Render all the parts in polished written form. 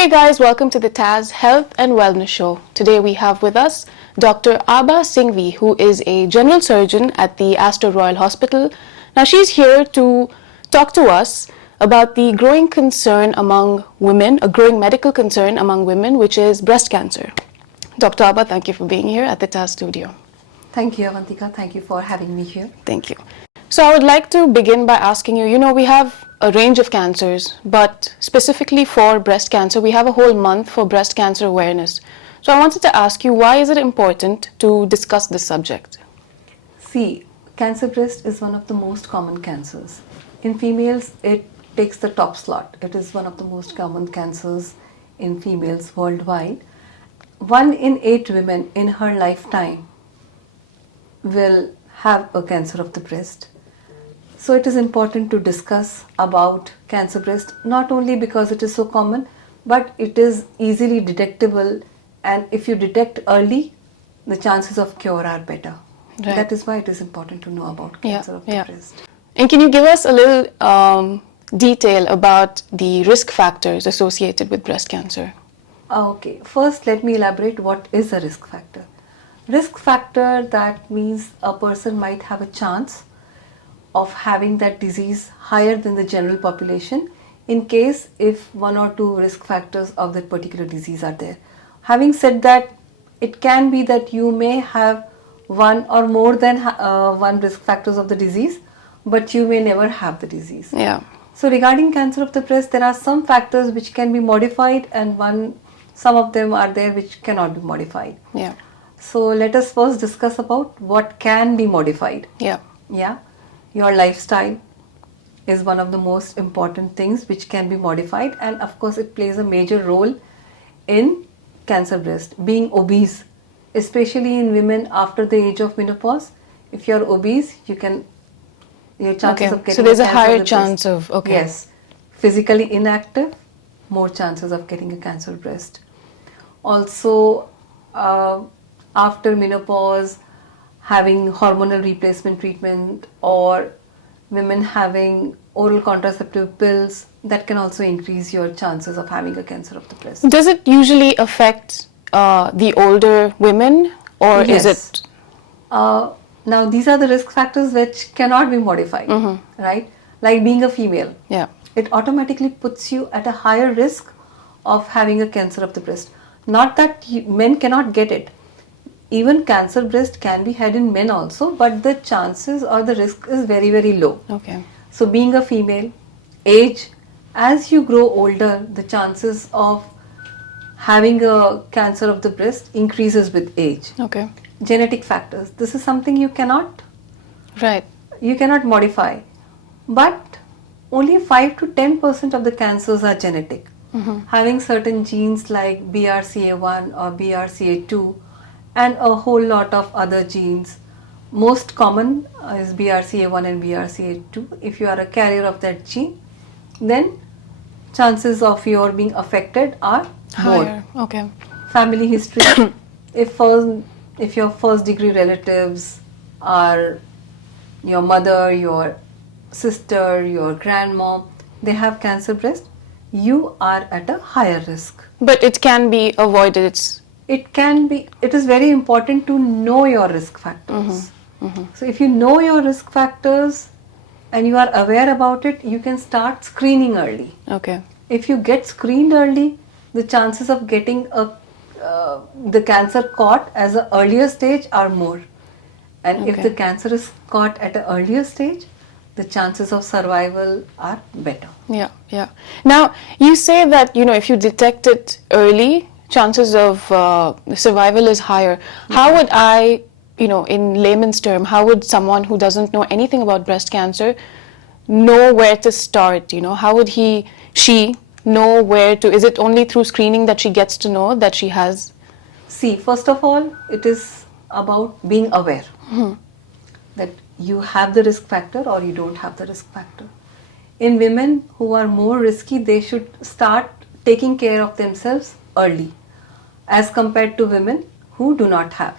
Hey guys, welcome to the TAS Health and Wellness Show. Today we have with us Dr. Abha Singhvi, who is a general surgeon at the Aster Royal Hospital. Now she's here to talk to us about the growing concern among women, a growing medical concern among women, which is breast cancer. Dr. Abha, thank you for being here at the TAS studio. Thank you, Avantika. Thank you for having me here. Thank you. So I would like to begin by asking you, we have a range of cancers, but specifically for breast cancer, we have a whole month for breast cancer awareness. So I wanted to ask you, why is it important to discuss this subject? See, cancer breast is one of the most common cancers. In females, it takes the top slot. It is one of the most common cancers in females worldwide. 1 in 8 women in her lifetime will have a cancer of the breast. So it is important to discuss about cancer breast, not only because it is so common, but it is easily detectable, and if you detect early, the chances of cure are better. Right. That is why it is important to know about cancer of the breast. And can you give us a little detail about the risk factors associated with breast cancer? Okay, first let me elaborate what is a risk factor. Risk factor, that means a person might have a chance of having that disease higher than the general population in case if 1 or 2 risk factors of that particular disease are there. Having said that, it can be that you may have 1 or more than 1 risk factors of the disease, but you may never have the disease. Yeah. So regarding cancer of the breast, there are some factors which can be modified, and some of them are there which cannot be modified. Yeah. So let us first discuss about what can be modified. Yeah. Your lifestyle is one of the most important things which can be modified, and of course it plays a major role in cancer breast. Being obese, especially in women after the age of menopause, if you are obese, your chances of getting so there's a cancer higher of the chance breast. of Yes. Physically inactive, more chances of getting a cancer breast. Also, after menopause, having hormonal replacement treatment, or women having oral contraceptive pills, that can also increase your chances of having a cancer of the breast. Does it usually affect the older women, or Yes. is it? Now these are the risk factors which cannot be modified, right? Like being a female. Yeah. It automatically puts you at a higher risk of having a cancer of the breast. Not that men cannot get it. Even cancer breast can be had in men also, but the chances or the risk is very, very low. Okay. So being a female, age, as you grow older, the chances of having a cancer of the breast increases with age. Okay. Genetic factors. This is something you cannot modify. But only 5 to 10% of the cancers are genetic. Having certain genes like BRCA1 or BRCA2 and a whole lot of other genes. Most common is BRCA1 and BRCA2. If you are a carrier of that gene, then chances of your being affected are Higher. more. Okay. Family history. If your first degree relatives are your mother, your sister, your grandmom, they have cancer breast, you are at a higher risk. But it can be avoided. It is very important to know your risk factors. So if you know your risk factors and you are aware about it, you can start screening early. Okay. If you get screened early, the chances of getting the cancer caught as an earlier stage are more. And if the cancer is caught at an earlier stage, the chances of survival are better. Yeah. Now, you say that, if you detect it early, chances of survival is higher. How would I, in layman's term, how would someone who doesn't know anything about breast cancer know where to start? How would she know where to? Is it only through screening that she gets to know that she has? See, first of all, it is about being aware that you have the risk factor or you don't have the risk factor. In women who are more risky, they should start taking care of themselves early as compared to women who do not have.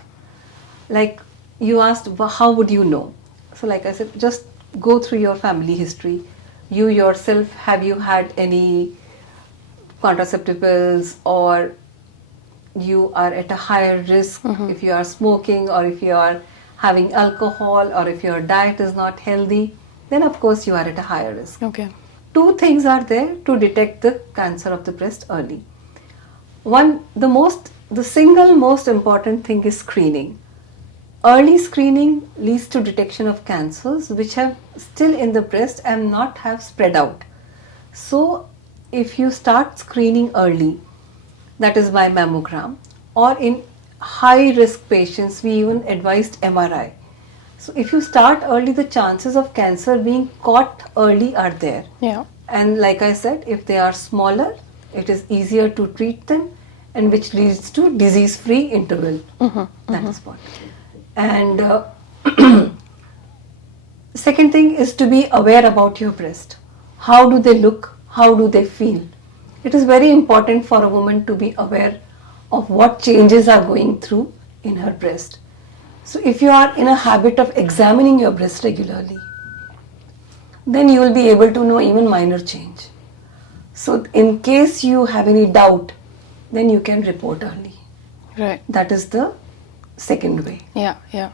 Like you asked, how would you know? So like I said, just go through your family history. You yourself, have you had any contraceptive pills, or you are at a higher risk if you are smoking, or if you are having alcohol, or if your diet is not healthy, then of course you are at a higher risk. Okay. Two things are there to detect the cancer of the breast early. One, the single most important thing is screening. Early screening leads to detection of cancers which have still in the breast and not have spread out. So if you start screening early, that is by mammogram, or in high risk patients we even advised MRI. So if you start early, the chances of cancer being caught early are there. Yeah. And like I said, if they are smaller, it is easier to treat them, and which leads to disease-free interval. That is what. And second thing is to be aware about your breast. How do they look? How do they feel? It is very important for a woman to be aware of what changes are going through in her breast. So if you are in a habit of examining your breast regularly, then you will be able to know even minor change. So in case you have any doubt, then you can report early. Right. That is the second way. Yeah. Yeah.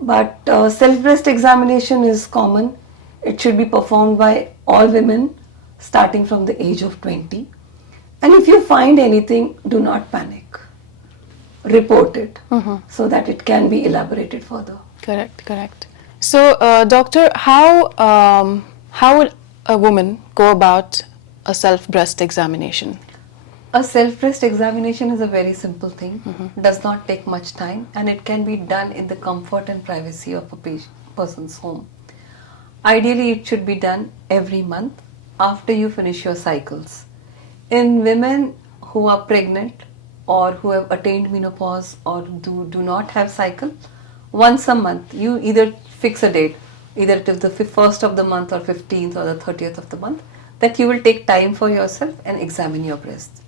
But self-breast examination is common. It should be performed by all women starting from the age of 20. And if you find anything, do not panic. Report it so that it can be elaborated further. Correct. Correct. So, doctor, how would a woman go about a self-breast examination? A self-breast examination is a very simple thing, does not take much time, and it can be done in the comfort and privacy of a person's home. Ideally, it should be done every month after you finish your cycles. In women who are pregnant or who have attained menopause or do not have cycle, once a month, you either fix a date, either it is the 1st of the month or 15th or the 30th of the month, that you will take time for yourself and examine your breast.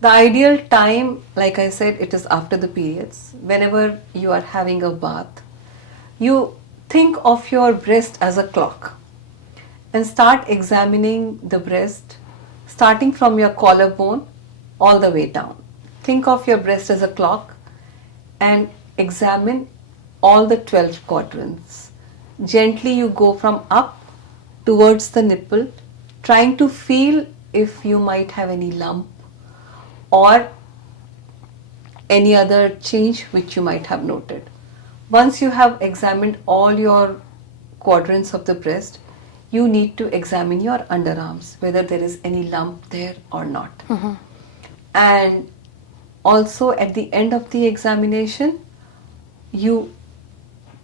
The ideal time, like I said, it is after the periods. Whenever you are having a bath, you think of your breast as a clock and start examining the breast starting from your collarbone all the way down. Think of your breast as a clock and examine all the 12 quadrants. Gently you go from up towards the nipple, trying to feel if you might have any lump or any other change which you might have noted. Once you have examined all your quadrants of the breast, you need to examine your underarms, whether there is any lump there or not. And also at the end of the examination, you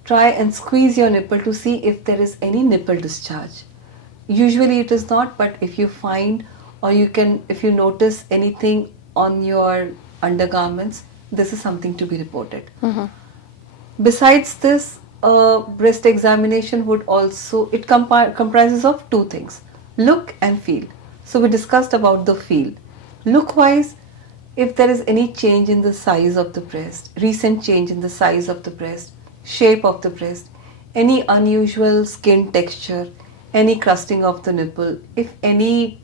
try and squeeze your nipple to see if there is any nipple discharge. Usually it is not, but if you find or if you notice anything on your undergarments, this is something to be reported. Besides this, breast examination would also, it comprises of two things, look and feel. So we discussed about the feel. Look wise, if there is any change in the size of the breast, recent change in the size of the breast, shape of the breast, any unusual skin texture, any crusting of the nipple, if any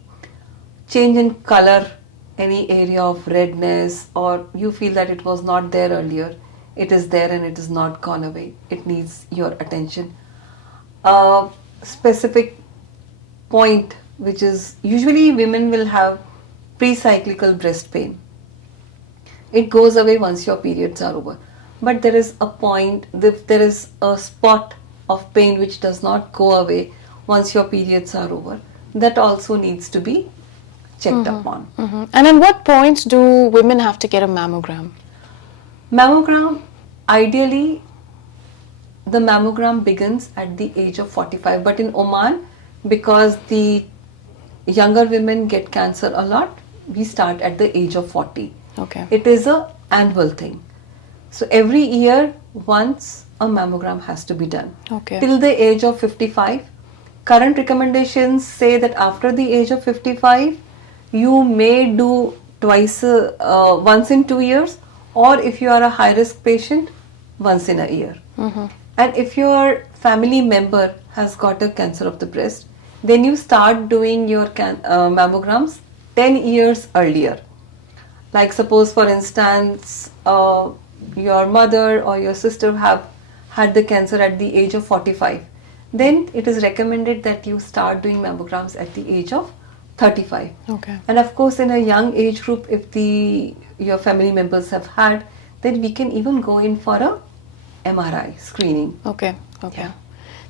change in color, any area of redness, or you feel that it was not there earlier, it is there and it is not gone away, it needs your attention. A specific point, which is usually women will have pre-cyclical breast pain. It goes away once your periods are over. But there is a point, there is a spot of pain which does not go away once your periods are over. That also needs to be checked upon. And at what points do women have to get a mammogram? Mammogram, ideally, the mammogram begins at the age of 45. But in Oman, because the younger women get cancer a lot, we start at the age of 40. Okay. It is an annual thing. So every year, once a mammogram has to be done. Okay. Till the age of 55. Current recommendations say that after the age of 55, you may do once in 2 years, or if you are a high risk patient, once in a year. And if your family member has got a cancer of the breast, then you start doing your mammograms 10 years earlier. Like suppose for instance, your mother or your sister have had the cancer at the age of 45. Then it is recommended that you start doing mammograms at the age of 35. Okay. And of course in a young age group, if your family members have had, then we can even go in for a MRI screening. Okay. Yeah.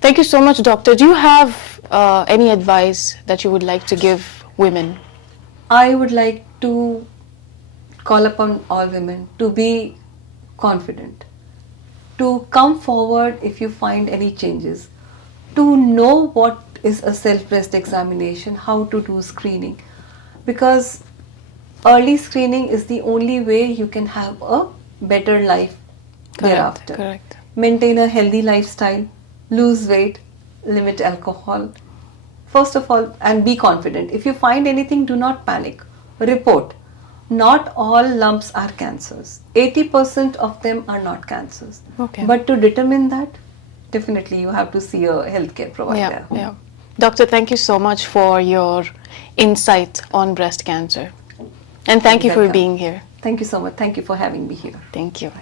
Thank you so much, doctor. Do you have any advice that you would like to give women? I would like to call upon all women to be confident, to come forward if you find any changes, to know what is a self-breast examination, how to do screening, because early screening is the only way you can have a better life thereafter. Correct. Maintain a healthy lifestyle, lose weight, limit alcohol. First of all, and be confident. If you find anything, do not panic. Report. Not all lumps are cancers. 80% of them are not cancers. Okay. But to determine that, definitely you have to see a healthcare provider. Yeah. Doctor, thank you so much for your insight on breast cancer. And thank you for Welcome. being here. Thank you so much. Thank you for having me here. Thank you.